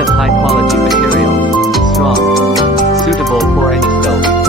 Made of high quality materials. Strong. Suitable for any stove.